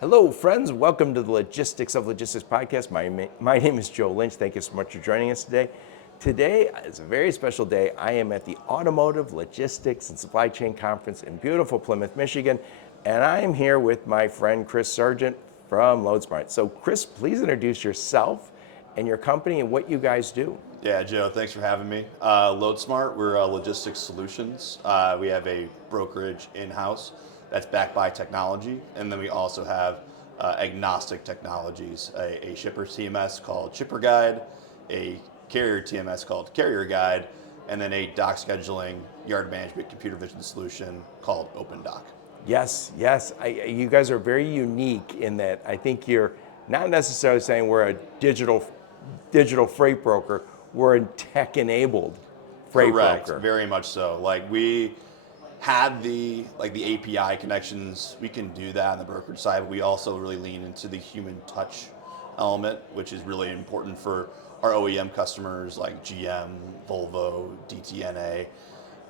Hello, friends. Welcome to the Logistics of Logistics podcast. My name is Joe Lynch. Thank you so much for joining us today. Today is a very special day. I am at the Automotive, Logistics, and Supply Chain Conference in beautiful Plymouth, Michigan, and I am here with my friend Chris Sargent from Loadsmart. So, Chris, please introduce yourself and your company and what you guys do. Yeah, Joe, thanks for having me. Loadsmart, we're logistics solutions. We have a brokerage in-house that's backed by technology, and then we also have agnostic technologies, a shipper TMS called Shipper Guide, a carrier TMS called Carrier Guide, and then a dock scheduling, yard management, computer vision solution called OpenDock. Yes. You guys are very unique in that I think you're not necessarily saying we're a digital freight broker. We're a tech-enabled freight Correct, broker. very much so. Like we had the API connections, we can do that on the brokerage side. We also really lean into the human touch element, which is really important for our OEM customers like GM, Volvo, DTNA,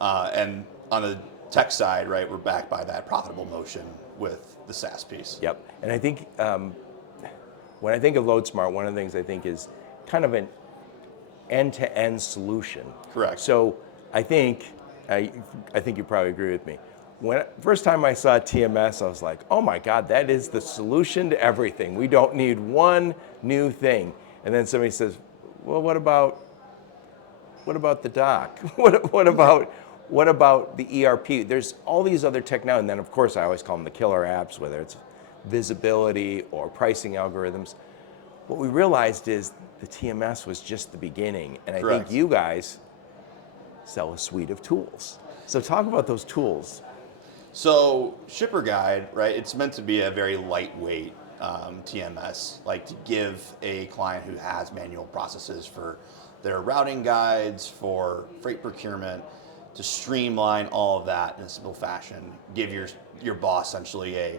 and on the tech side, right, we're backed by that profitable motion with the SaaS piece. Yep. And I think when I think of Loadsmart, one of the things I think is kind of an end-to-end solution. Correct. So I think you probably agree with me. When first time I saw TMS, I was like, oh my God, that is the solution to everything. We don't need one new thing. And then somebody says, well, what about the dock? What about the ERP? There's all these other technology, and then of course I always call them the killer apps, whether it's visibility or pricing algorithms. What we realized is the TMS was just the beginning, and I Correct. think you guys sell a suite of tools. So talk about those tools. So Shipper Guide, right? It's meant to be a very lightweight TMS, like to give a client who has manual processes for their routing guides, for freight procurement, to streamline all of that in a simple fashion. Give your boss essentially a,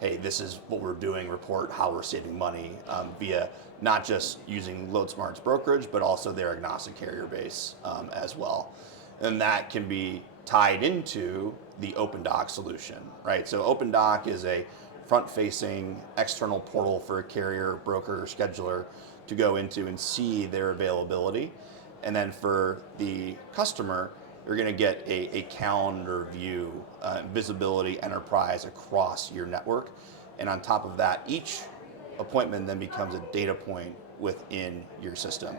hey, this is what we're doing report, how we're saving money via not just using Loadsmart's brokerage, but also their agnostic carrier base as well. And that can be tied into the OpenDock solution, right? So OpenDock is a front-facing external portal for a carrier, broker, or scheduler to go into and see their availability. And then for the customer, you're going to get a calendar view, visibility, enterprise across your network. And on top of that, each appointment then becomes a data point within your system,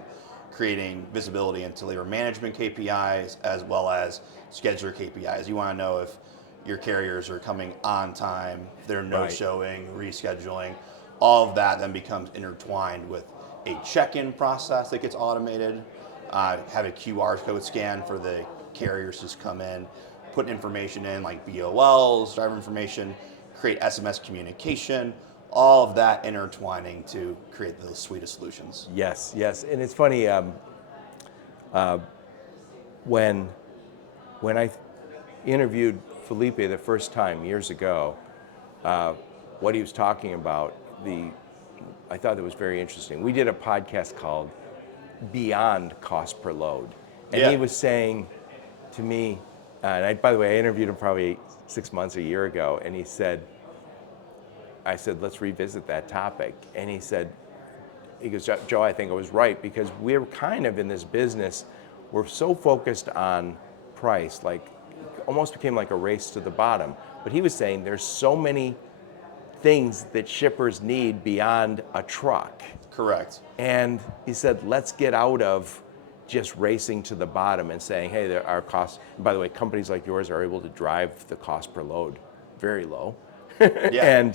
creating visibility into labor management KPIs as well as scheduler KPIs. You want to know if your carriers are coming on time, they're no-showing, rescheduling. All of that then becomes intertwined with a check-in process that gets automated, have a QR code scan for the carriers to come in, put information in like BOLs, driver information, create SMS communication, all of that intertwining to create the suite of solutions. Yes. And it's funny, when I interviewed Felipe the first time years ago, what he was talking about, I thought that was very interesting. We did a podcast called Beyond Cost Per Load. And he was saying to me, by the way, I interviewed him probably 6 months, a year ago, and I said, let's revisit that topic. And he goes, Joe, I think I was right, because we're kind of in this business, we're so focused on price, like almost became like a race to the bottom. But he was saying there's so many things that shippers need beyond a truck. Correct. And he said, let's get out of just racing to the bottom and saying, hey, there are costs. And by the way, companies like yours are able to drive the cost per load very low. Yeah.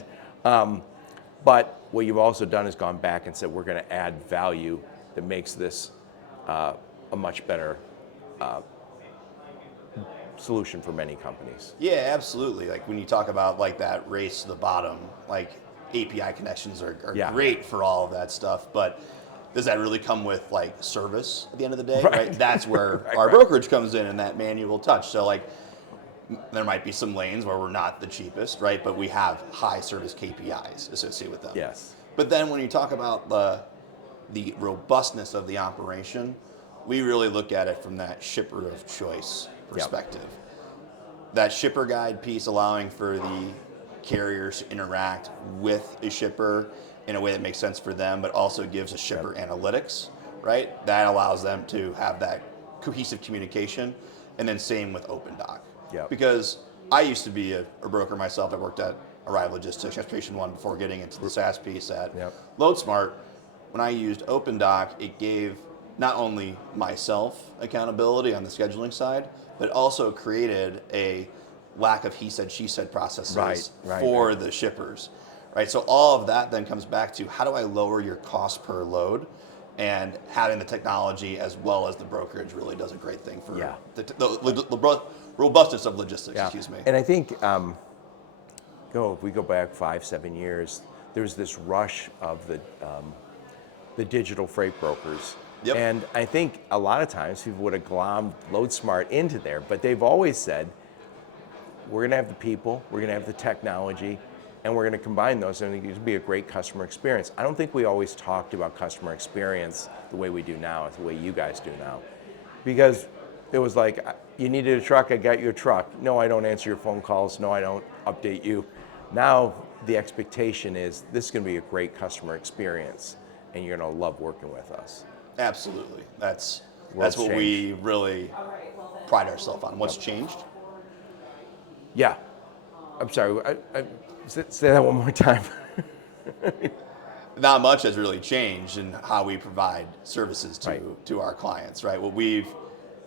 But what you've also done is gone back and said, we're going to add value that makes this a much better solution for many companies. Yeah, absolutely. Like when you talk about like that race to the bottom, like API connections are great for all of that stuff, but does that really come with like service at the end of the day? Right. That's where our brokerage comes in and that manual touch. So like there might be some lanes where we're not the cheapest, right? But we have high service KPIs associated with them. Yes. But then when you talk about the robustness of the operation, we really look at it from that shipper of choice perspective. That shipper guide piece allowing for the carriers to interact with a shipper in a way that makes sense for them, but also gives a shipper analytics, right? That allows them to have that cohesive communication. And then same with OpenDoc. Yep. Because I used to be a broker myself. I worked at Arrive Logistics, Transportation One, before getting into the SaaS piece at Loadsmart. When I used OpenDoc, it gave not only myself accountability on the scheduling side, but also created a lack of he said, she said processes for the shippers, right? So all of that then comes back to how do I lower your cost per load? And having the technology as well as the brokerage really does a great thing for the robustness of logistics, excuse me. And I think, if we go back 5-7 years, there's this rush of the digital freight brokers. Yep. And I think a lot of times people would have glommed Loadsmart into there, but they've always said, we're going to have the people, we're going to have the technology, and we're going to combine those, and it's going to be a great customer experience. I don't think we always talked about customer experience the way we do now, the way you guys do now. Because it was like, you needed a truck, I got you a truck. No, I don't answer your phone calls. No, I don't update you. Now, the expectation is this is going to be a great customer experience, and you're going to love working with us. Absolutely. That's what we really pride ourselves on. What's changed? Yeah. I'm sorry. Say that one more time. Not much has really changed in how we provide services to our clients, right? What we've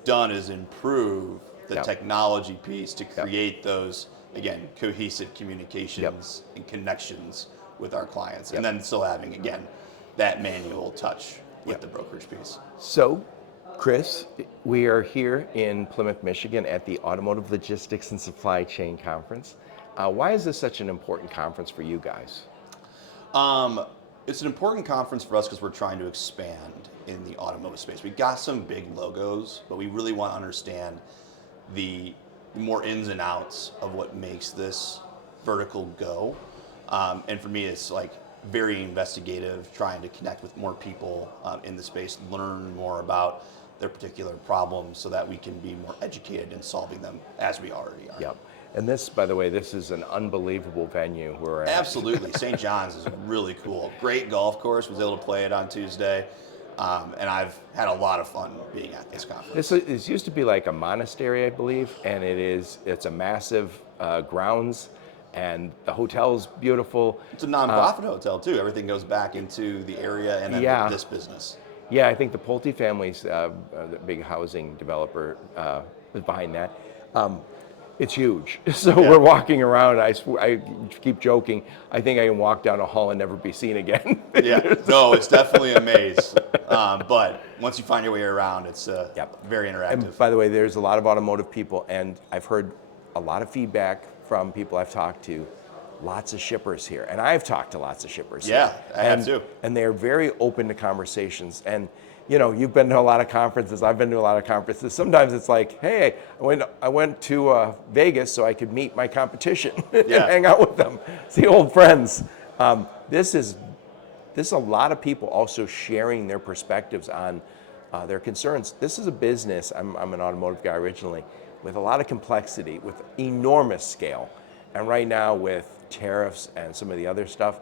done is improve the technology piece to create those, again, cohesive communications and connections with our clients. And then still having, again, that manual touch with the brokerage piece. So, Chris, we are here in Plymouth, Michigan at the Automotive Logistics and Supply Chain Conference. Why is this such an important conference for you guys? It's an important conference for us because we're trying to expand in the automotive space. We've got some big logos, but we really want to understand the more ins and outs of what makes this vertical go. And for me, it's like very investigative, trying to connect with more people in the space, learn more about their particular problems so that we can be more educated in solving them as we already are. Yep. And this, by the way, this is an unbelievable venue we're at. Absolutely. St. John's is really cool. Great golf course. Was able to play it on Tuesday. And I've had a lot of fun being at this conference. This used to be like a monastery, I believe, and it's a massive grounds, and the hotel's beautiful. It's a nonprofit hotel too. Everything goes back into the area and then this business. Yeah, I think the Pulte family's the big housing developer is behind that. It's huge. So we're walking around. I keep joking. I think I can walk down a hall and never be seen again. No, it's definitely a maze. But once you find your way around, it's very interactive. And by the way, there's a lot of automotive people, and I've heard a lot of feedback from people I've talked to. Lots of shippers here, and I've talked to lots of shippers. Yeah, I have too. And they're very open to conversations. And you've been to a lot of conferences. I've been to a lot of conferences. Sometimes it's like, hey, I went to Vegas so I could meet my competition and hang out with them, see old friends. This is a lot of people also sharing their perspectives on their concerns. This is a business. I'm an automotive guy originally, with a lot of complexity, with enormous scale, and right now with tariffs and some of the other stuff.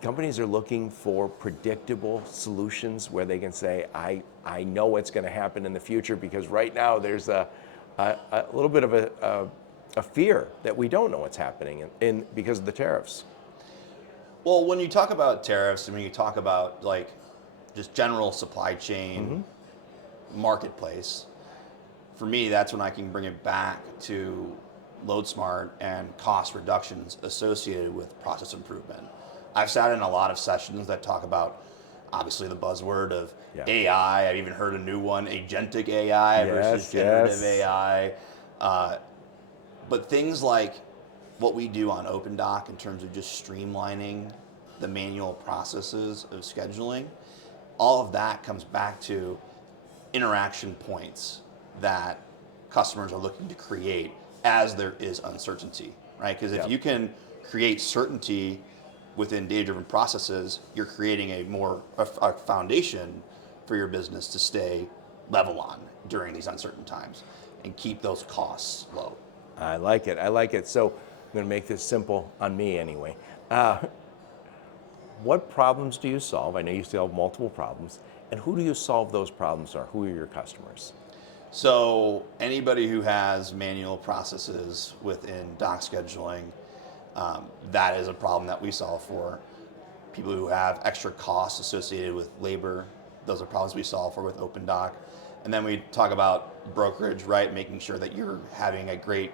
Companies are looking for predictable solutions where they can say, I know what's going to happen in the future, because right now there's a little bit of a fear that we don't know what's happening because of the tariffs. Well, when you talk about tariffs and when you talk about like just general supply chain marketplace, for me, that's when I can bring it back to Loadsmart and cost reductions associated with process improvement. I've sat in a lot of sessions that talk about, obviously, the buzzword of AI. I've even heard a new one, agentic AI versus generative AI. But things like what we do on OpenDoc in terms of just streamlining the manual processes of scheduling, all of that comes back to interaction points that customers are looking to create as there is uncertainty, right? Because if you can create certainty within data-driven processes, you're creating a foundation for your business to stay level on during these uncertain times and keep those costs low. I like it. So I'm going to make this simple on me anyway. What problems do you solve? I know you solve multiple problems. And who do you solve those problems for? Who are your customers? So anybody who has manual processes within dock scheduling, that is a problem that we solve for. People who have extra costs associated with labor, those are problems we solve for with OpenDoc. And then we talk about brokerage, right? Making sure that you're having a great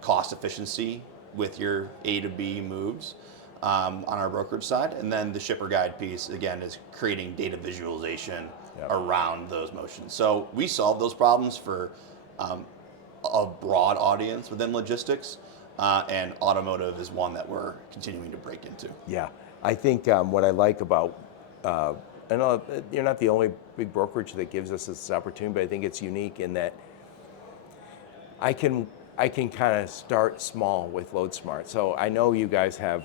cost efficiency with your A to B moves on our brokerage side. And then the shipper guide piece, again, is creating data visualization around those motions. So we solve those problems for a broad audience within logistics, and automotive is one that we're continuing to break into. Yeah, I think what I like about, I know you're not the only big brokerage that gives us this opportunity, but I think it's unique in that I can kind of start small with Loadsmart. So I know you guys have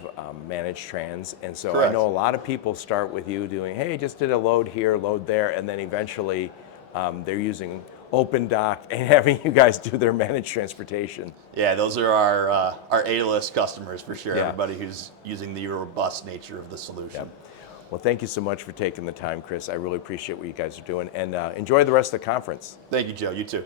managed trans, and so Correct. I know a lot of people start with you doing, hey, just did a load here, load there, and then eventually they're using OpenDoc and having you guys do their managed transportation. Yeah, those are our A-list customers for sure. Yeah. Everybody who's using the robust nature of the solution. Well, thank you so much for taking the time, Chris. I really appreciate what you guys are doing, and enjoy the rest of the conference. Thank you, Joe. You too.